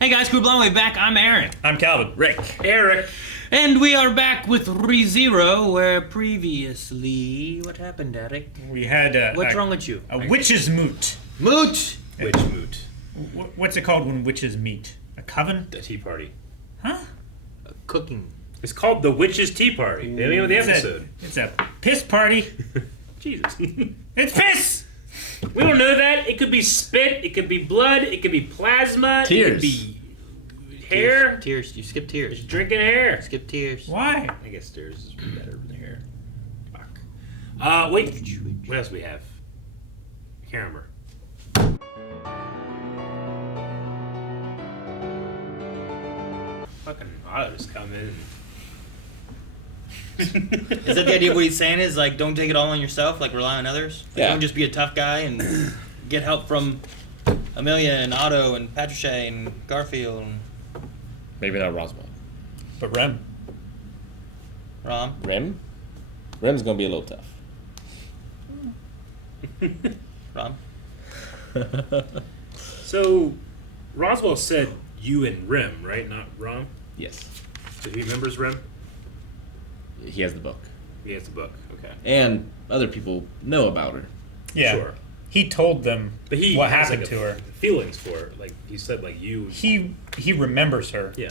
Hey guys, Crew Blonde Wave back. I'm Aaron. I'm Calvin. Rick. Eric. And we are back with ReZero, where previously... What happened, Daddy? We had What's wrong with you? A witch's moot. Moot! Witch moot. What's it called when witches meet? A coven? The tea party. Huh? Cooking. It's called the Witch's Tea Party. The name of the episode. It's a piss party. Jesus. It's piss! We don't know that. It could be spit. It could be blood. It could be plasma. Tears. It could be hair. Tears. You skip tears. Just drinking hair. Skip tears. Why? I guess tears is better than hair. Fuck. Wait. What else we have? I can't remember. Fucking Otto just come in. Is that the idea of what he's saying is, like, don't take it all on yourself, like, rely on others? Like, Yeah. Don't just be a tough guy and get help from Amelia and Otto and Patricia and Garfield and Maybe not Roswell. But Rem. Rom. Rem? Rem's gonna be a little tough. Rom. So, Roswell said you and Rem, right? Not Rom? Yes. So he remembers Rem? He has the book. He has the book. Okay. And other people know about her. Yeah. Sure. He told them But he what has, happened like, to her. feelings for her. Like, he said, like, you... He remembers her. Yeah.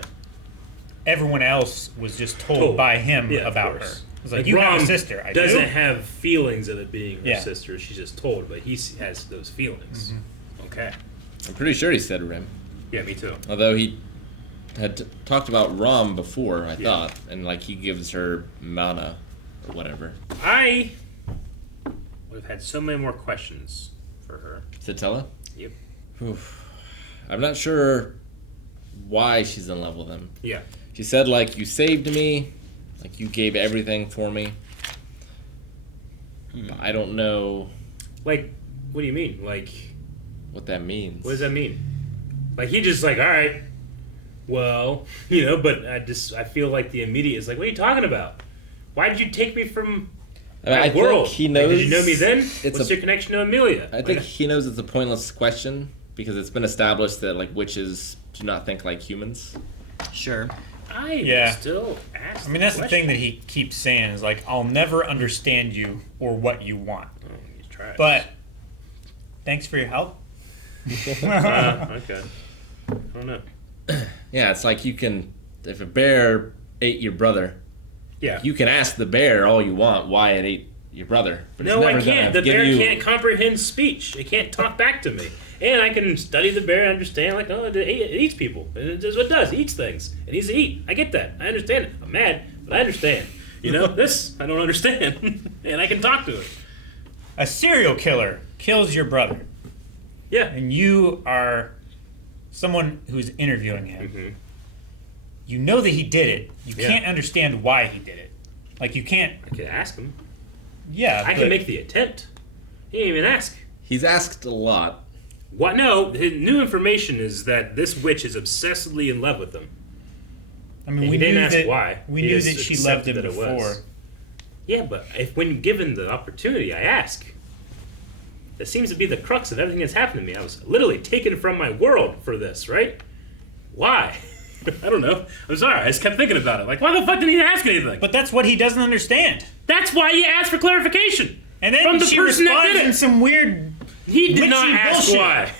Everyone else was just told by him Yeah, of about her. course. It was like, you have Rom a sister. I doesn't do. have feelings of it being her Yeah. sister. She's just told, but he has those feelings. Okay. I'm pretty sure he said Rem. Yeah, me too. Although he had talked about Rom before, I Yeah. thought. And, like, he gives her mana or whatever. I would have had so many more questions for her. Satella? Yep. Oof. I'm not sure why she's in love with him. Yeah. She said, like, you saved me. Like, you gave everything for me. But I don't know Like, what do you mean? Like, what that means. what does that mean? Like, he just like, all right, well, you know, but I feel like the immediate is like, what are you talking about? Why did you take me from I mean, my I world? think he Like, knows. did you know me then? It's What's a, your connection to Amelia? I think he knows it's a pointless question because it's been established that, like, witches do not think like humans. Sure. I Yeah. still ask. I mean, that's the thing that he keeps saying is like, I'll never understand you or what you want. Oh, he's trash. But thanks for your help. Okay. I don't know. Yeah, it's like you can, if a bear ate your brother, Yeah. you can ask the bear all you want why it ate your brother. But No, it's I never can't. gonna The bear give you, can't comprehend speech. It can't talk back to me. And I can study the bear and understand, like, oh, it eats people. And it does what it does. It eats things. It needs to eat. I get that. I understand it. I'm mad, but I understand. You know, this, I don't understand. And I can talk to it. A serial killer kills your brother, Yeah. and you are someone who's interviewing him. Mm-hmm. You know that he did it. You Yeah. can't understand why he did it. Like, you can't. I could ask him. Yeah. I can make the attempt. He didn't even ask. he's asked a lot. What? No, his new information is that this witch is obsessively in love with him. I mean, And we he didn't knew ask that. why. We He knew just that she accepted loved him that it was. before. Yeah, but if when given the opportunity, I ask. That seems to be the crux of everything that's happened to me. I was literally taken from my world for this, right? Why? I don't know. I'm sorry. I just kept thinking about it. Like, why the fuck didn't he ask anything? But that's what he doesn't understand. That's why you asked for clarification. And then From the she person that responds did it. in some weird. He did witchy not ask bullshit. why.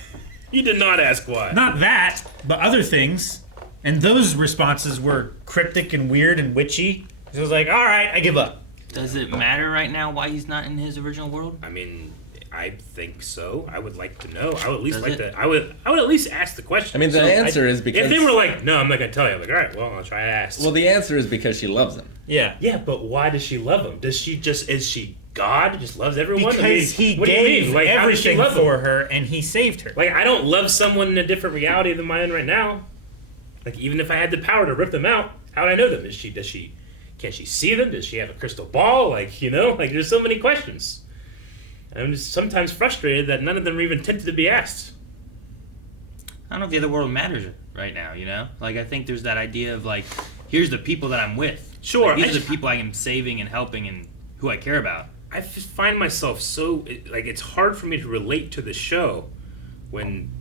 He did not ask why. Not that, but other things. And those responses were cryptic and weird and witchy. So it was like, all right, I give up. Does it matter right now why he's not in his original world? I mean, I think so. I would like to know. I would at least Does like it? to. I would at least ask the question. I mean, the answer is because if they were like, no, I'm not gonna tell you. I'm like, all right, well, I'll try to ask. well, the answer is because she loves him. Yeah. yeah, but why does she love him? Does she just is she God? Just loves everyone? Because I mean, he what do you gave mean? Like, how does she everything love him? for her and he saved her. Like, I don't love someone in a different reality than mine right now. Like, even if I had the power to rip them out, how would I know them? Can she see them? Does she have a crystal ball? Like, you know, like there's so many questions. I'm just sometimes frustrated that none of them are even tempted to be asked. I don't know if the other world matters right now, you know? Like, I think there's that idea of, like, here's the people that I'm with. Sure, Like, these I- are the people I am saving and helping and who I care about. I just find myself so like it's hard for me to relate to the show when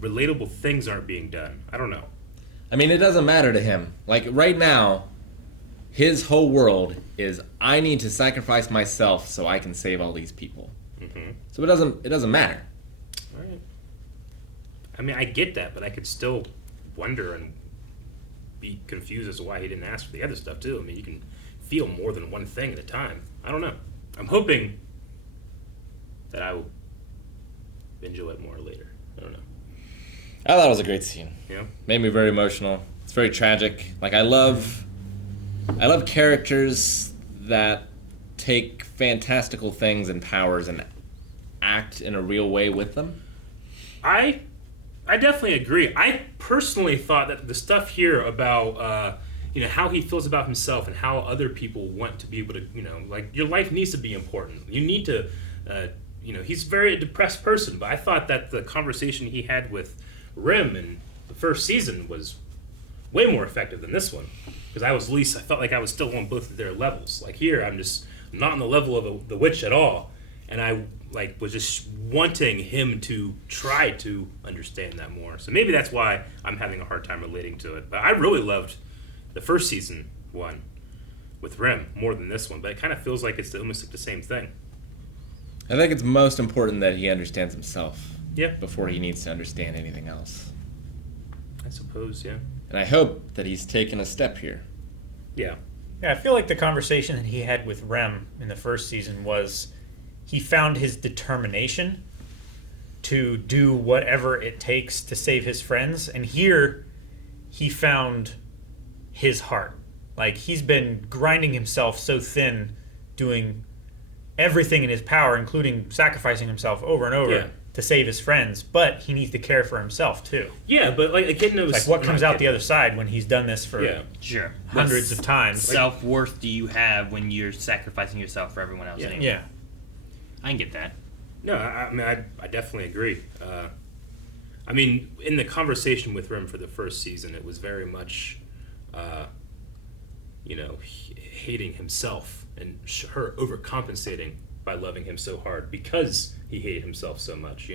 relatable things aren't being done. I don't know. I mean, it doesn't matter to him. Like, right now, his whole world is, I need to sacrifice myself so I can save all these people. Mm-hmm. So it doesn't matter. All right. I mean, I get that, but I could still wonder and be confused as to why he didn't ask for the other stuff, too. I mean, you can feel more than one thing at a time. I don't know. I'm hoping that I will enjoy it more later. I don't know. I thought it was a great scene. Yeah. Made me very emotional. It's very tragic. Like, I love characters that take fantastical things and powers and act in a real way with them. I definitely agree. I personally thought that the stuff here about how he feels about himself and how other people want to be able to, like, your life needs to be important. You need to, he's very a depressed person, but I thought that the conversation he had with Rim in the first season was way more effective than this one, because I felt like I was still on both of their levels. Like, here, I'm not on the level of the witch at all, and I was just wanting him to try to understand that more. So maybe that's why I'm having a hard time relating to it. But I really loved the first season one with Rim more than this one, but it kind of feels like it's almost like the same thing. I think it's most important that he understands himself. Yeah. Before he needs to understand anything else. I suppose, yeah. And I hope that he's taken a step here. Yeah. Yeah, I feel like the conversation that he had with Rem in the first season was he found his determination to do whatever it takes to save his friends. And here, he found his heart. Like, he's been grinding himself so thin, doing everything in his power, including sacrificing himself over and over to save his friends. But he needs to care for himself, too. Yeah, but like a kid knows... Like, what comes out the other side when he's done this for Sure. hundreds of times? Self-worth do you have when you're sacrificing yourself for everyone else? Anyway? Yeah. I can get that. No, I mean, I definitely agree. I mean, in the conversation with Rim for the first season, it was very much, hating himself and her overcompensating by loving him so hard because he hated himself so much,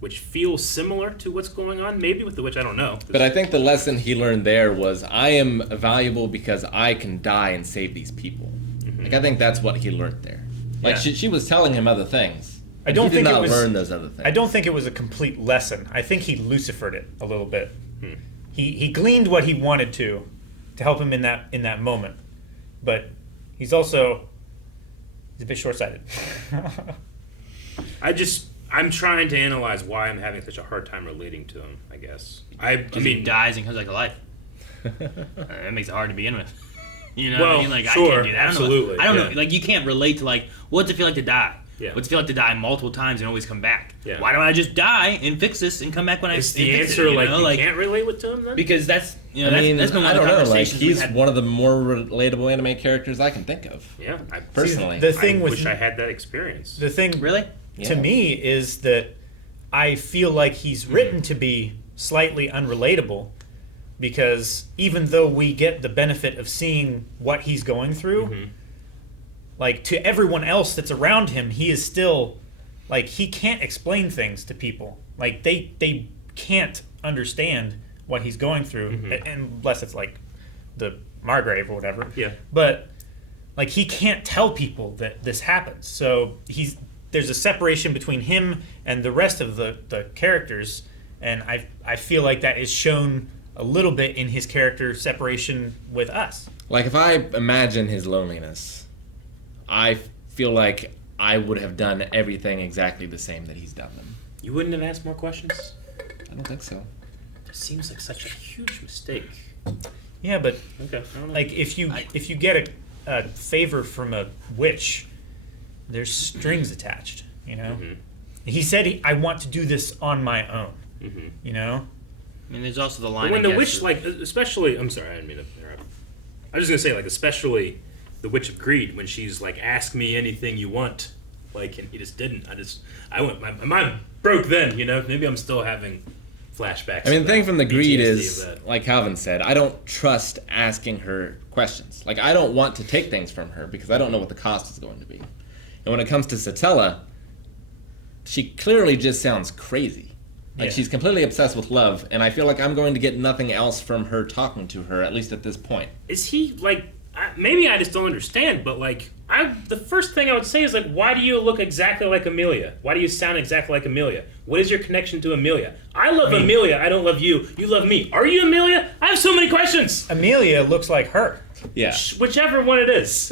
which feels similar to what's going on, maybe with the witch, I don't know. But I think the lesson he learned there was, I am valuable because I can die and save these people. Mm-hmm. Like, I think that's what he learned there. Like, she was telling him other things. I don't he think did not it was, learn those other things. I don't think it was a complete lesson. I think he Lucifered it a little bit. He gleaned what he wanted to help him in that moment, but he's a bit short-sighted. I'm trying to analyze why I'm having such a hard time relating to him, I guess. I mean, he dies and comes back to life. That makes it hard to begin with. You know well, what I mean? Like, sure, I can't do that. absolutely. I don't know. Like, you can't relate to, like, what's it feel like to die? Yeah. What's it feel like to die multiple times and always come back? Yeah. Why don't I just die and fix this and come back when Is I the fix answer, it, you can't relate with to him then? Because that's, I mean, that's been one I of the don't know. Like, conversations we've he's had. one of the more relatable anime characters I can think of. Yeah. Personally. The thing I with wish I had that experience. the thing Really? to Yeah. me is that I feel like he's written to be slightly unrelatable, because even though we get the benefit of seeing what he's going through, like, to everyone else that's around him, he is still, like, he can't explain things to people. Like, they can't understand what he's going through, unless it's like the Margrave or whatever. Yeah. But, like, he can't tell people that this happens. So there's a separation between him and the rest of the characters, and I feel like that is shown a little bit in his character separation with us. Like, if I imagine his loneliness, I feel like I would have done everything exactly the same that he's done them. You wouldn't have asked more questions? I don't think so. That seems like such a huge mistake. Yeah, but Okay, I don't know. like if you get a favor from a witch, there's strings attached, He said, I want to do this on my own, I mean, there's also the line. But when I the guess, witch, especially, I'm sorry, I didn't mean to interrupt. I was just gonna say, especially the Witch of Greed, when she's like, ask me anything you want, and he just didn't. My mind broke then, Maybe I'm still having flashbacks. I mean, the thing from the greed PTSD is, of that. like Calvin said, I don't trust asking her questions. Like, I don't want to take things from her because I don't know what the cost is going to be. And when it comes to Satella, she clearly just sounds crazy. Like, she's completely obsessed with love, and I feel like I'm going to get nothing else from her talking to her, at least at this point. Is he, like, maybe I just don't understand, but, like, the first thing I would say is, like, why do you look exactly like Amelia? Why do you sound exactly like Amelia? What is your connection to Amelia? I love Amelia. I don't love you. You love me. Are you Amelia? I have so many questions. Amelia looks like her. Yeah. Whichever one it is.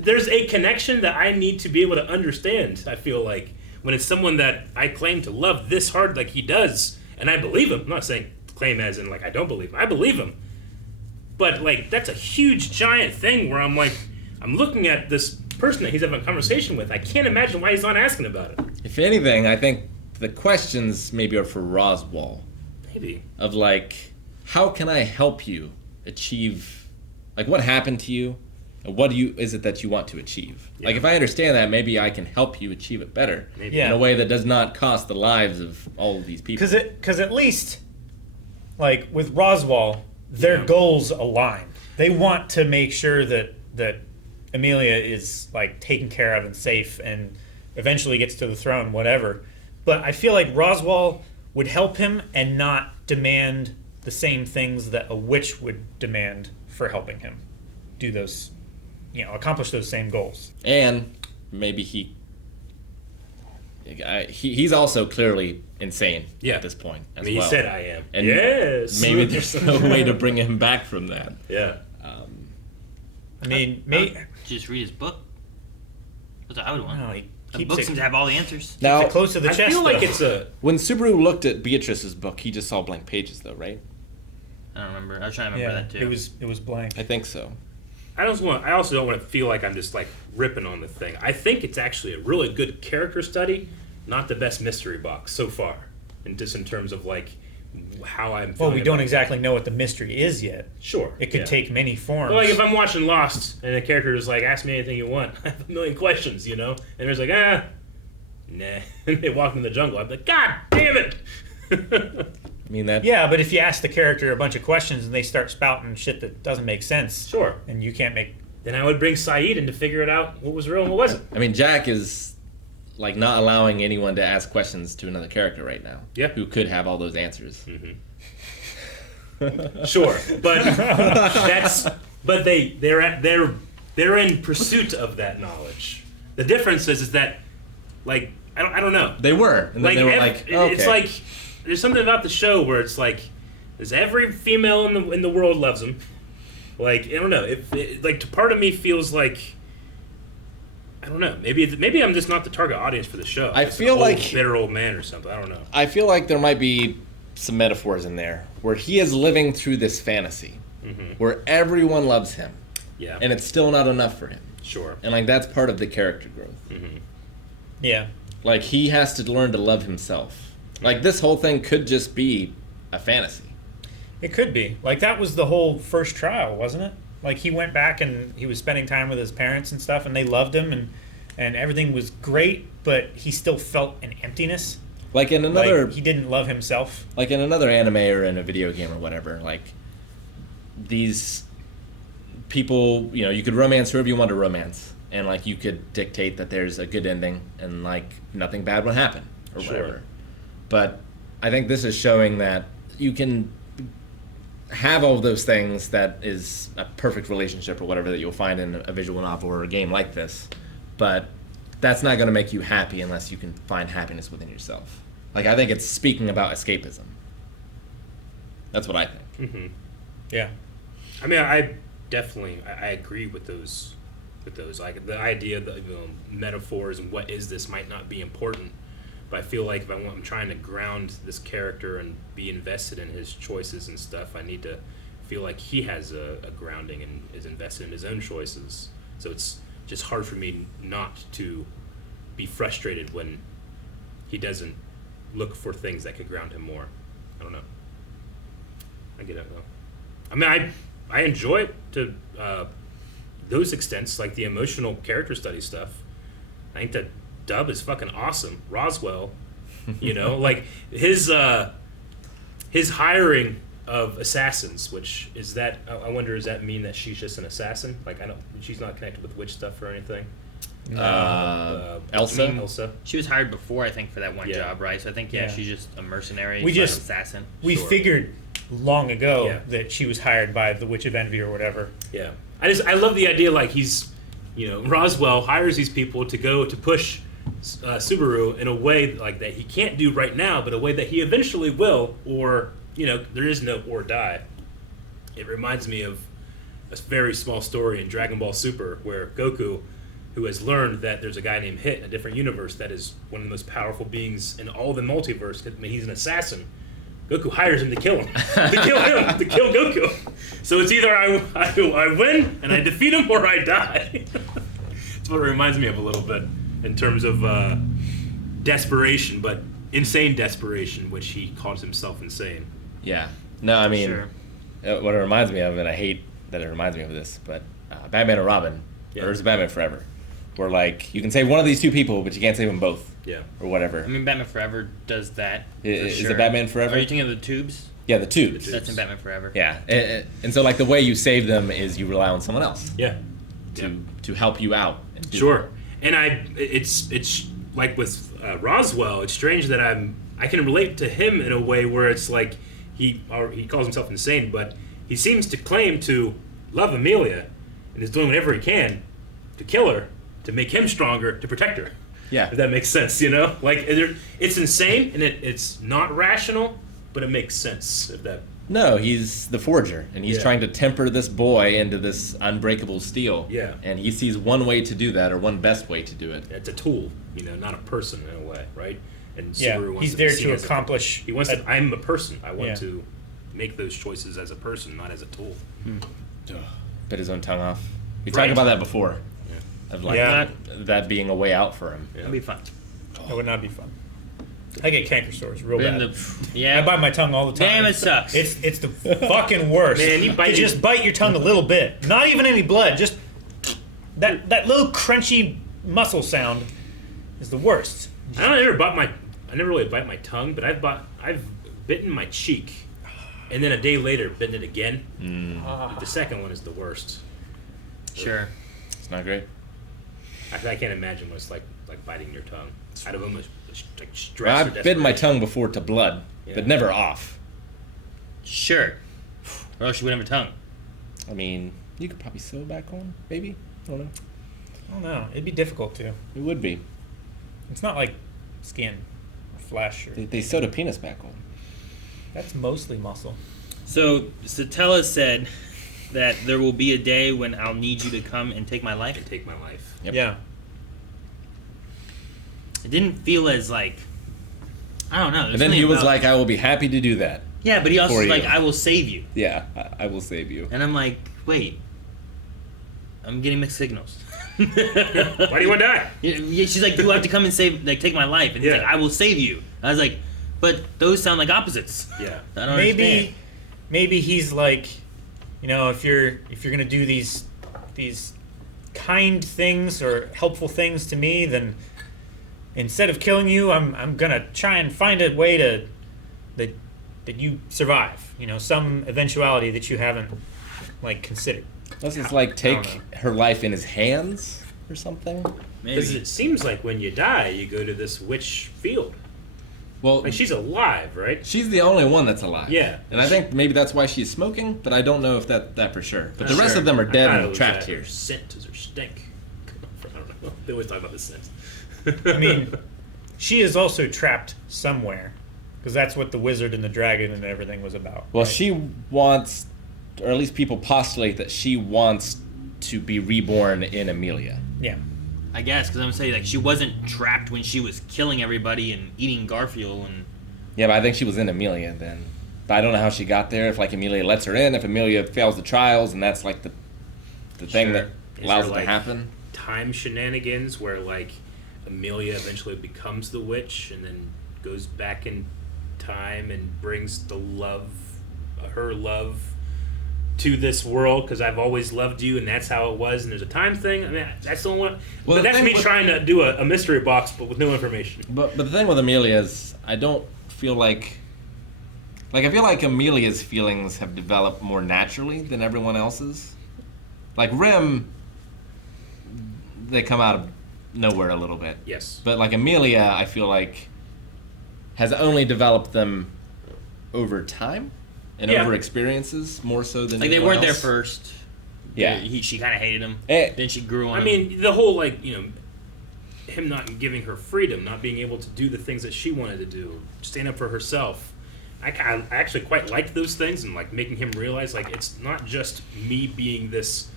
There's a connection that I need to be able to understand, I feel like, when it's someone that I claim to love this hard like he does, and I believe him. I'm not saying claim as in, like, I don't believe him. I believe him. But, like, that's a huge, giant thing where I'm like, I'm looking at this person that he's having a conversation with. I can't imagine why he's not asking about it. If anything, I think the questions maybe are for Roswell. Maybe. Of, like, how can I help you achieve, like, what happened to you? And what is it that you want to achieve? Yeah. Like, if I understand that, maybe I can help you achieve it better. Maybe. In a way that does not cost the lives of all of these people. Because at least, like, with Roswell, their goals align. They want to make sure that Amelia is, like, taken care of and safe and eventually gets to the throne, whatever. But I feel like Roswell would help him and not demand the same things that a witch would demand for helping him do those, accomplish those same goals. And maybe he's also clearly insane at this point as He well. said I am. And yes. maybe there's no way to bring him back from that. Yeah. I mean, maybe Just read his book. That's what I would want. no, he The keeps book it, seems to have all the answers. Now, keeps it close to the I chest. feel like though. it's a... when Subaru looked at Beatrice's book, he just saw blank pages, though, right? I don't remember. I was trying to remember that too. it was blank. I think so. I also don't want to feel like I'm just, like, ripping on the thing. I think it's actually a really good character study, not the best mystery box so far. And just in terms of, like, how I'm feeling. Well, we don't about it. exactly know what the mystery is yet. Sure. It could take many forms. But, like, if I'm watching Lost and the character is like, ask me anything you want, I have a million questions, And there's like, nah. And they walk in the jungle. I'm like, God damn it! I mean, that. Yeah, but if you ask the character a bunch of questions and they start spouting shit that doesn't make sense, Sure. and you can't make... Then I would bring Saeed in to figure it out what was real and what wasn't. I mean, Jack is, like, not allowing anyone to ask questions to another character right now. Yeah. Who could have all those answers. Sure, but they're in pursuit of that knowledge. The difference is that, like, I don't know. They were. And then they were okay. It's like there's something about the show where it's like, there's every female in the world loves him. Like, I don't know. Like, part of me feels like, I don't know. Maybe I'm just not the target audience for the show. I Just feel an like- bitter old man or something. I don't know. I feel like there might be some metaphors in there where he is living through this fantasy where everyone loves him Yeah. and it's still not enough for him. Sure. And, like, that's part of the character growth. Yeah. Like, he has to learn to love himself. Like, this whole thing could just be a fantasy. It could be. Like, that was the whole first trial, wasn't it? Like, he went back and he was spending time with his parents and stuff, and they loved him, and everything was great, but he still felt an emptiness. Like in another, Like, he didn't love himself. like in another anime or in a video game or whatever. Like, these people, you could romance whoever you want to romance, and, like, you could dictate that there's a good ending and, like, nothing bad would happen or Sure. whatever. But I think this is showing that you can have all of those things that is a perfect relationship or whatever that you'll find in a visual novel or a game like this, but that's not going to make you happy unless you can find happiness within yourself. Like, I think it's speaking about escapism. That's what I think. Yeah. I mean, I definitely I agree with those. Like, the idea that metaphors and what is this might not be important, but I feel like if I'm trying to ground this character and be invested in his choices and stuff, I need to feel like he has a grounding and is invested in his own choices. So it's just hard for me not to be frustrated when he doesn't look for things that could ground him more. I don't know. I get it though. I mean, I enjoy it to those extents, like the emotional character study stuff. I think that Dub is fucking awesome. Roswell, like his hiring of assassins, which is that I wonder, does that mean that she's just an assassin? Like, she's not connected with witch stuff or anything? Elsa? Elsa. She was hired before, I think, for that one Yeah. job, right? So I think, Yeah. she's just a mercenary, We slash just- assassin. We Sure. figured long ago Yeah. that she was hired by the Witch of Envy or whatever. Yeah, I love the idea. Like Roswell hires these people to go to push Subaru in a way like that he can't do right now, but a way that he eventually will. Or there is no or die. It reminds me of a very small story in Dragon Ball Super where Goku, who has learned that there's a guy named Hit in a different universe that is one of the most powerful beings in all the multiverse. I mean, he's an assassin. Goku hires him to kill him, to kill Goku. So it's either I win and I defeat him, or I die. That's what it reminds me of a little bit in terms of desperation, but insane desperation, which he calls himself insane. Yeah. No, I mean, Sure. what it reminds me of, and I hate that it reminds me of this, but Batman and Robin, Yeah. or is it Batman Forever? Where, like, you can save one of these two people, but you can't save them both, Yeah. or whatever. I mean, Batman Forever does that. Is for it sure. Batman Forever? Are you thinking of the tubes? Yeah, the tubes. That's in Batman Forever. Yeah, and so, like, the way you save them is you rely on someone else Yeah. to help you out. And do Sure. And it's like with Roswell. It's strange that I can relate to him in a way where it's like he calls himself insane, but he seems to claim to love Amelia and is doing whatever he can to kill her, to make him stronger, to protect her. Yeah. If that makes sense, like it's insane and it's not rational, but it makes sense. If that No, he's the forger, and he's Yeah. trying to temper this boy into this unbreakable steel. Yeah. And he sees one way to do that, or one best way to do it. it's a tool, not a person in a way, right? And Yeah, Subaru wants he's to be there seen to as a- accomplish. He wants to. I'm a person. I want Yeah. to make those choices as a person, not as a tool. Bit his own tongue off. We Right. talked about that before. Of like Yeah. that being a way out for him. That'd be fun. That would not be fun. I get canker sores real But in bad. yeah. I bite my tongue all the time. Damn, it sucks. It's the fucking worst. Man, you bite to your- just bite your tongue a little bit. Not even any blood. Just that little crunchy muscle sound is the worst. I never really bite my tongue, but I've bitten my cheek, and then a day later bitten it again. But the second one is the worst. Sure. It's not great. I can't imagine what it's like biting your tongue out of almost like stress. Well, or I've bitten my desperation. tongue before to blood, Yeah. but never off. Sure. Or else you wouldn't have a tongue. I mean, you could probably sew it back on, maybe. I don't know. I don't know. It'd be difficult to. It would be. It's not like skin or flesh. Or, They sewed a penis back on. that's mostly muscle. So Satella said that there will be a day when I'll need you to come and take my life. And take my life. Yep. Yeah. It didn't feel as like, I don't know. And then he was like, "I will be happy to do that." yeah, but he also for was like, you. I will save you. Yeah, I will save you. And I'm like, wait, I'm getting mixed signals. Why do you want to die? Yeah, she's like, you have to come and take my life. And he's Yeah. like, I will save you. I was like, but those sound like opposites. Yeah. I don't understand. Maybe he's like, if you're gonna do these kind things or helpful things to me, then instead of killing you, I'm gonna try and find a way to that you survive. Some eventuality that you haven't considered. Let's just like I take don't her life in his hands or something. Because Maybe. it seems like when you die, you go to this witch field. Well, Like she's alive, right? she's the only one that's alive. Yeah. And I think maybe that's why she's smoking, but I don't know if that for sure. But the Not rest sure. of them are I dead thought it and was trapped that here. Her scent is her stink. I don't know. They always talk about the scent. I mean, she is also trapped somewhere, because that's what the wizard and the dragon and everything was about. Well, right? she wants, or at least people postulate that she wants to be reborn in Amelia. Yeah. I guess, because I'm saying, she wasn't trapped when she was killing everybody and eating Garfield and... Yeah, but I think she was in Amelia then. But I don't know how she got there. If Amelia lets her in, if Amelia fails the trials, and that's the thing Sure. that Is allows there, it to happen. Time shenanigans where Amelia eventually becomes the witch and then goes back in time and brings her love to this world because I've always loved you and that's how it was and there's a time thing. I mean, that's the only one. Well, But the that's thing me with- trying to do a mystery box but with no information. But the thing with Amelia is, I don't feel like I feel like Amelia's feelings have developed more naturally than everyone else's. Like Rim, they come out of nowhere a little bit. Yes. But like Amelia, I feel like has only developed them over time and Yeah. over experiences more so than Like they anyone weren't there else. first. Yeah. She kind of hated him. Eh. Then she grew on I him. mean, the whole, like, you know, him not giving her freedom, not being able to do the things that she wanted to do, stand up for herself. I actually quite liked those things, and like making him realize, like, it's not just me being this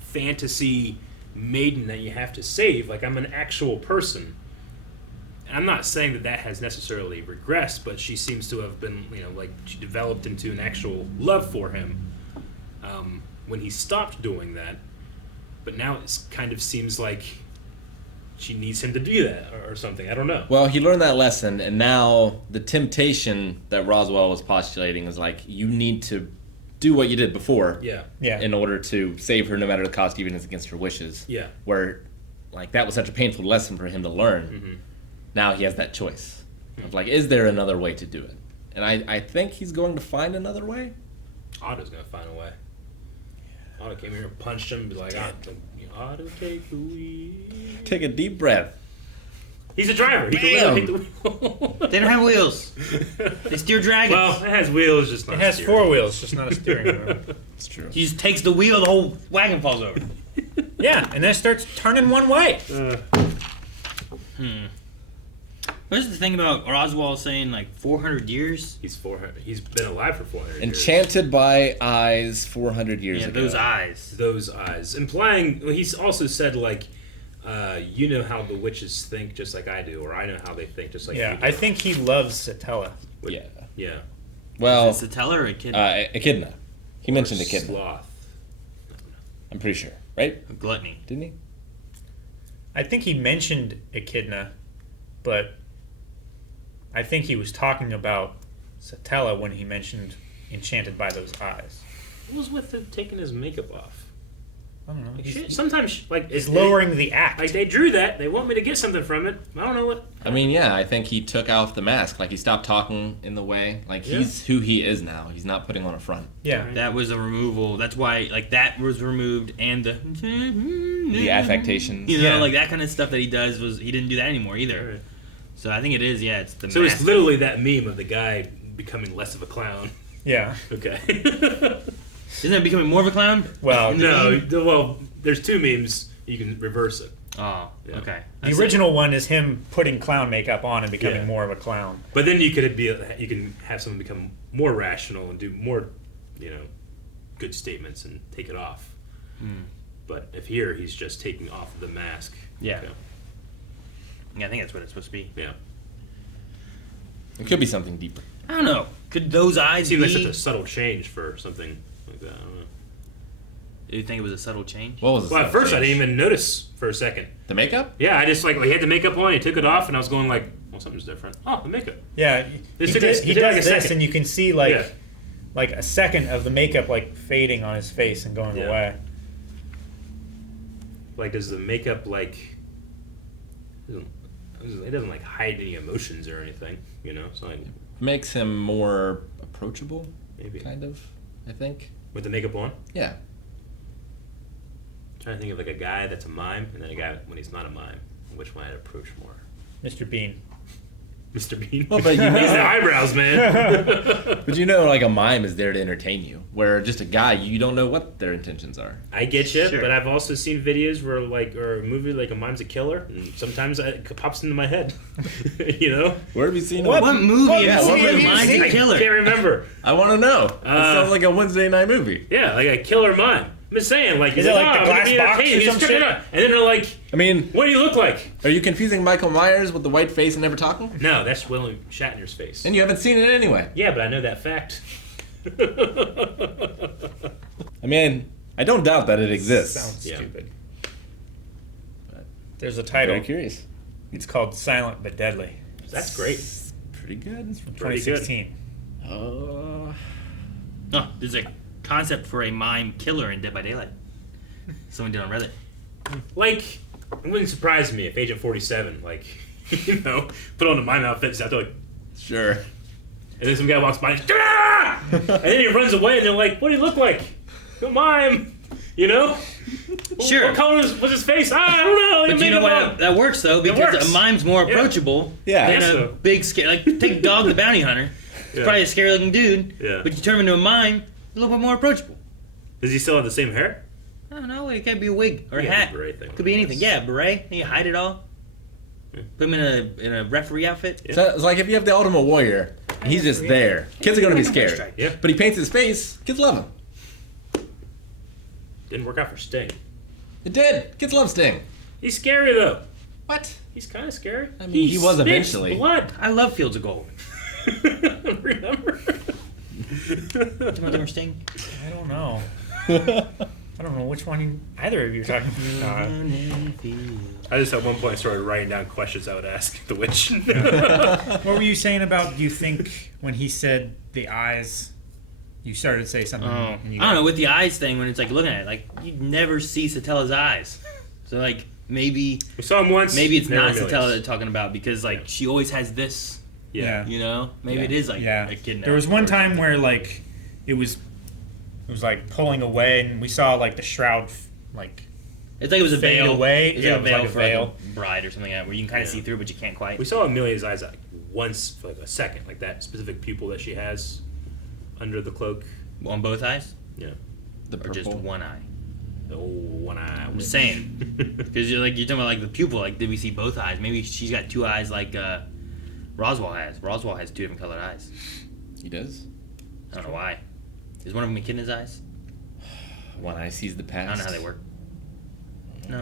fantasy maiden that you have to save. Like, I'm an actual person. And I'm not saying that has necessarily regressed, but she seems to have been, you know, like, she developed into an actual love for him when he stopped doing that. But now it kind of seems like she needs him to do that or something. I don't know. Well, he learned that lesson, and now the temptation that Roswell was postulating is like, you need to do what you did before Yeah. in order to save her no matter the cost, even if it's against her wishes. Yeah. Where, like, that was such a painful lesson for him to learn. Mm-hmm. Now he has that choice of, like, is there another way to do it? And I think he's going to find another way. Otto's gonna find a way. Otto came here and punched him and be like, Otto, take the wheel. Take a deep breath. He's a driver. He can Damn. let him take the wheel. They don't have wheels. They steer dragons. Well, it has wheels, just not It has steering. 4 wheels, just not a steering wheel. It's true. He just takes the wheel, the whole wagon falls over. Yeah, and then it starts turning one way. What's the thing about Roswell saying like 400 years? He's 400. He's been alive for 400 years. Enchanted by eyes 400 years Yeah, ago. those eyes. Those eyes, implying. Well, he's also said like, you know how the witches think, just like I do, or I know how they think, just like Yeah, you do. I think he loves Satella. Yeah. Yeah. Well, Is it Satella or a kid? Echidna. He mentioned Or Echidna. Sloth. I'm pretty sure, right? A gluttony. Didn't he? I think he mentioned Echidna, but I think he was talking about Satella when he mentioned Enchanted by Those Eyes. What was with him taking his makeup off? I don't know. Like, He's, shit, sometimes, like, he's it- lowering the act. Like they drew that, they want me to get something from it. I don't know what. I mean, yeah, I think he took off the mask. Like, he stopped talking in the way. Like, he's who he is now. He's not putting on a front. yeah. That was a removal. That's why, like, that was removed, and The affectations. You know, Yeah. like that kind of stuff that he does was he didn't do that anymore either. Right. So I think it is. Yeah, it's the. So mask. it's literally that meme of the guy becoming less of a clown. Yeah. Okay. Isn't it becoming more of a clown? Well, No, well, there's 2 memes. You can reverse it. Oh, Yeah. okay. the original one is him putting clown makeup on and becoming Yeah. more of a clown. But then you can have someone become more rational and do more, you know, good statements and take it off. But if here he's just taking off the mask. Yeah. Okay. Yeah, I think that's what it's supposed to be. Yeah. It could be something deeper. I don't know. Could those eyes It seems like be? such a subtle change for something like that. I don't know. Do you think it was a subtle change? What was it? Well, at first I didn't even notice for a second. The makeup? Yeah, I just like he had the makeup on, he took it off, and I was going like, well, something's different. Oh, the makeup. Yeah, This he, took did, a- he it took like does a this, second. and you can see like Yeah. like a second of the makeup like fading on his face and going Yeah. away. Like, does the makeup like? It doesn't like hide any emotions or anything, you know. So like Makes him more approachable, maybe kind of, I think. with the makeup on. Yeah. Trying to think of like a guy that's a mime, and then a guy when he's not a mime. Which one I'd approach more? Mr. Bean. Mr. Bean. Well, but you He's know, the eyebrows, man. but you know, like a mime is there to entertain you, where just a guy, you don't know what their intentions are. I get you, Sure. but I've also seen videos where like or a movie like a mime's a killer, and sometimes it pops into my head. You know, Where have you seen What? him? What movie What have movie you have seen? you Mine's seen? a I killer. can't remember. I want to know. It sounds like a Wednesday night movie. Yeah, like a killer mime. I'm just saying, like, Is he's it like "Oh, the I'm gonna glass be box entertained." or He's some checking shit? it out. And then they're like, I mean, "What do you look like?" are you confusing Michael Myers with the white face and never talking? No, that's William Shatner's face. And you haven't seen it anyway. Yeah, but I know that fact. I mean, I don't doubt that it exists. Sounds Yeah. stupid. But There's a I'm title. very curious. It's called Silent but Deadly. That's great. Pretty good. It's from Pretty good. 2016. Oh, there's a concept for a mime killer in Dead by Daylight. Someone did on Reddit. Like, it wouldn't surprise me if Agent 47, like, you know, put on a mime outfit and out there, like, Sure. and then some guy walks by and, "Ah!" And then he runs away and they're like, "What do you look like? You're a mime," you know? Sure. What color was his face? I don't know. But you know what? That works though because works. a mime's more approachable Yeah. than Yes, a so. big scary. Like take Dog the Bounty Hunter. He's Yeah. probably a scary looking dude. Yeah. But you turn him into a mime, a little bit more approachable. Does he still have the same hair? I don't know. It could be a wig or a Yeah, hat. beret thing, Could be I anything. guess. Yeah, beret. And you hide it all. Put him in a referee outfit. Yeah. So it's like if you have the Ultimate Warrior, he's just there. Kids are gonna be scared. Strike. Yeah. But he paints his face. Kids love him. Didn't work out for Sting. It did. Kids love Sting. He's scary though. What? He's kind of scary. I mean, he was spits eventually. blood. I love Fields of Gold. Remember? Remember Sting? I don't know. I don't know which one either of you are talking about. I just at one point started writing down questions I would ask the witch. What were you saying about, do you think, when he said the eyes, you started to say something? Oh, and you I don't know, with the eyes thing, when it's like looking at it, like you never see Satella's eyes. So like maybe We saw him once. it's never not millions. Satella they're talking about because like she always has this, Yeah. you know? Maybe it is like Yeah. a kidnap. There was one or time something. where like it was like pulling away, and we saw like the shroud like it's like it was a fade veil. away. It's Yeah, like a it was veil like a for veil. like a bride or something like that, where you can kind of Yeah. see through, but you can't quite. We saw Amelia's eyes like once for like a second, like that specific pupil that she has under the cloak. On both eyes, Yeah. The or just one eye. Oh, one eye. I'm just saying, because you're talking about like the pupil. Like, did we see both eyes? Maybe she's got two eyes like Roswell has. Roswell has two different colored eyes. He does. I don't know why. Is one of them Echidna's eyes? One eye sees the past. I don't know how they work. No,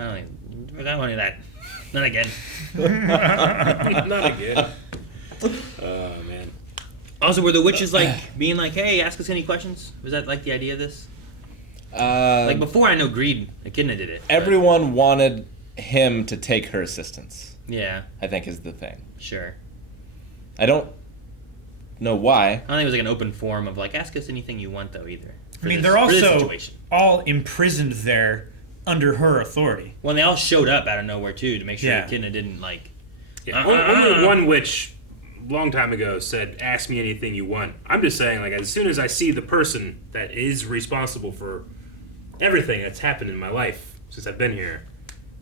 I don't want that. Not again. Not again. Oh man. Also, were the witches like being like, "Hey, ask us any questions"? Was that like the idea of this? Like before, I know Greed, Echidna did it. but- Everyone wanted him to take her assistance, Yeah, I think is the thing. sure. I don't know why. I don't think it was like an open forum of like, ask us anything you want though either. I mean, for they're this also situation. all imprisoned there under her authority. Well, they all showed up out of nowhere too to make sure Yeah. Echidna didn't like. Yeah, only one witch, long time ago, said, "Ask me anything you want." I'm just saying, like, as soon as I see the person that is responsible for everything that's happened in my life since I've been here,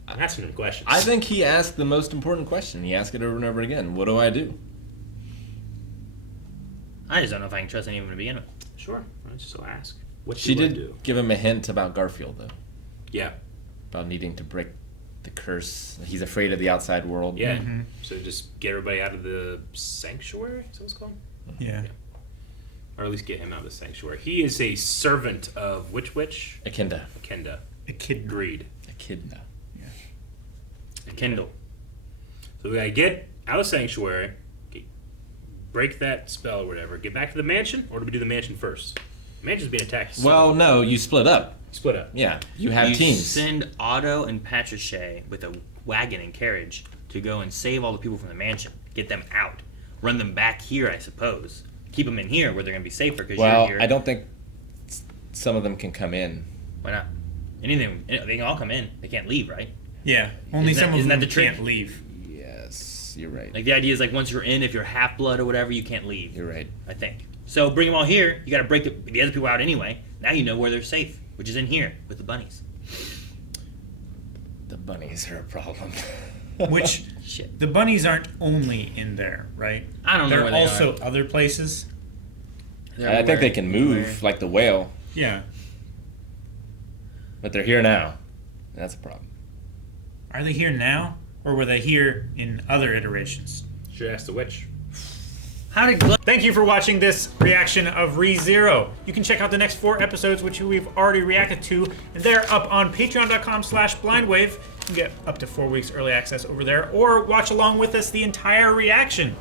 I'm asking them questions. I think he asked the most important question. He asked it over and over again. What do I do? I just don't know if I can trust any of them to begin with. Sure. I just so ask. What She do I did do? give him a hint about Garfield, though, Yeah. about needing to break the curse. He's afraid of the outside world. Yeah. Mhm. So just get everybody out of the sanctuary. Is that what it's called? Yeah. Or at least get him out of the sanctuary. He is a servant of which witch? Echidna. Kenda. A kid. Greed. Echidna. Kindle. So we gotta get out of the sanctuary, break that spell or whatever, get back to the mansion, or do we do the mansion first? The mansion's being attacked. so Well, no, you split up. split up. Yeah, you have You teams. send Otto and Patricia with a wagon and carriage to go and save all the people from the mansion. Get them out. Run them back here, I suppose. Keep them in here where they're going to be safer because Well, you're here. I don't think some of them can come in. Why not? Anything. They can all come in. They can't leave, right? Yeah. Only Isn't that- some of isn't that them the trick? can't leave. Yes, you're right. Like the idea is like once you're in, if you're half blood or whatever, you can't leave. You're right. I think. So bring them all here. You got to break the other people out anyway. Now you know where they're safe, which is in here with the bunnies. The bunnies are a problem. Which Shit. the bunnies aren't only in there, right? I don't know There where are they also other places. They're I think they can move everywhere. like the whale, Yeah. but they're here now. That's a problem. Are they here now, or were they here in other iterations? Should ask the witch. How did Glenn? Thank you for watching this reaction of ReZero. You can check out the next 4 episodes, which we've already reacted to, and they're up on patreon.com/blindwave. You can get up to 4 weeks early access over there, or watch along with us the entire reaction.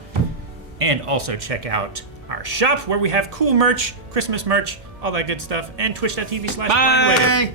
And also check out our shop, where we have cool merch, Christmas merch, all that good stuff, and twitch.tv/blindwave. Bye.